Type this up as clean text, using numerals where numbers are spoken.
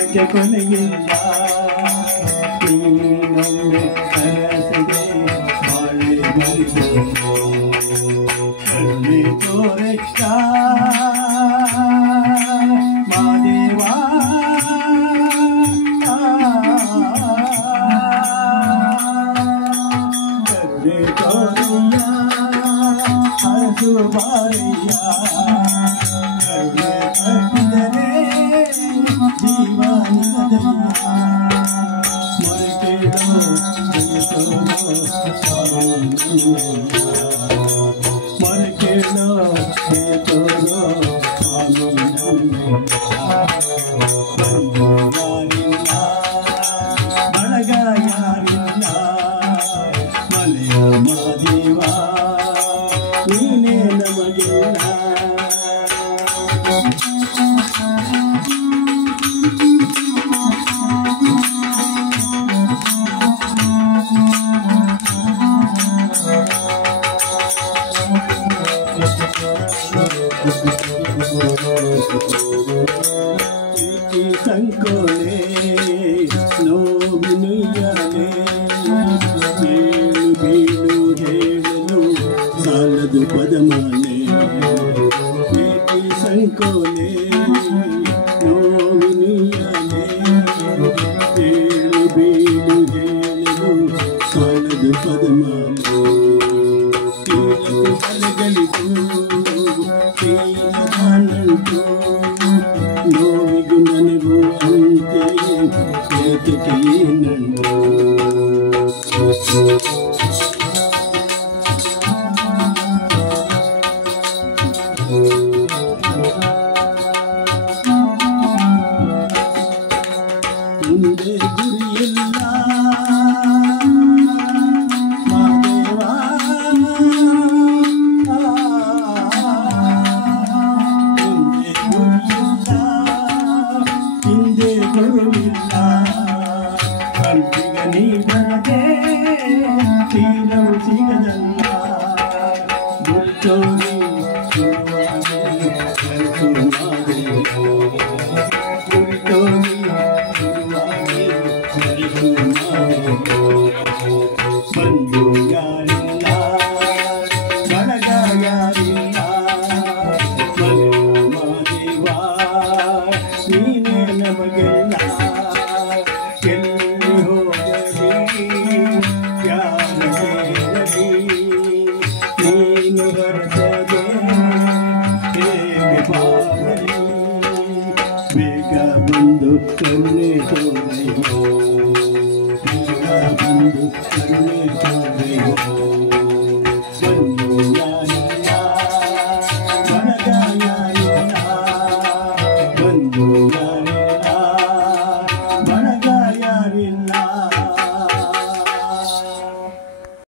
ಕಷ್ಟಕ್ಕೆ ಕೊನೆಯಿಲ್ಲ ನೀನೊಮ್ಮೆ ಕನಸಿಗೆ ಬಾಳೆ ಬರಿಸಲು ಕಣ್ಣೆ ತೋರೆಕ್ಕ ಮಾದೇವಾ ಕಣ್ಣೆ ತೋರಿಯ ಹಸು ಬಾರಿಯ ಕಣ್ಣೆ ಕಟ್ಟಿದರೆ ಬಳಗ ಯಾರಿಲ್ಲ ಮನೆಯ ಮಾದೇವ ನೀನೇ ನಮಗಿಲ್ಲ ಪ್ರೀತಿ ಸಂಕೋಲೆ ನೋವಿನುಯ್ಯಲೆ ಏಳು ಬೀಳು ಹೇಳಲು ಸಾಲದು ಪದಮಾಲೆ ಪ್ರೀತಿ ಸಂಕೋಲೆ ನೋವಿನುಯ್ಯಲೆ ಏಳು ಬೀಳು ಹೇಳಲು ಸಾಲದು ಪದಮಾಲೆ ತೀರಕು ಕಲೆಗಳಿಗೂ ತೀರದಾನಂಟು ನೋವಿಗೂ ನನಗೂ ಅಂತೆ ಏತಕ್ಕೆ ಏನಂಟು ಮುಂದೆ ಗುರಿಯಿಲ್ಲ ಮಾದೇವಾ ಮುಂದೆ ಗುರಿಯಿಲ್ಲ ಹಿಂದೆ ಗುರುವಿಲ್ಲ ಕಂಟಿಗ ನೀ ಬರದೆ ತೀರವು ಸಿಗದಲ್ಲ ಗುರುತೋರಿ ಶುರುವಾಗಿ ಕನಸು ಮಾದೇವ ಗುರುತೋರಿ ಶುರುವಾಗಿ ಕನಸು ಮಾದೇವ ಬಂದು ಯಾರಿಲ್ಲ ಬಳಗ ಯಾರಿಲ್ಲ ಮನೆಯ ಮಾದೇವ ನೀನೇ ನಮಗೆಲ್ಲ ಎಲ್ಲಿ ಹೋಗಲಿ ಯಾರ ಸೇರಲಿ ನೀನು ಹೊರತದೆ ಹೇಗೆ ಬಾಳಲಿ ಬೇಗ ಬಂದು ಕರುಣೆ ತೋರಯ್ಯೋ ಬೇಗ ಬಂದು ಕರುಣೆ ತೋರಯ್ಯೋ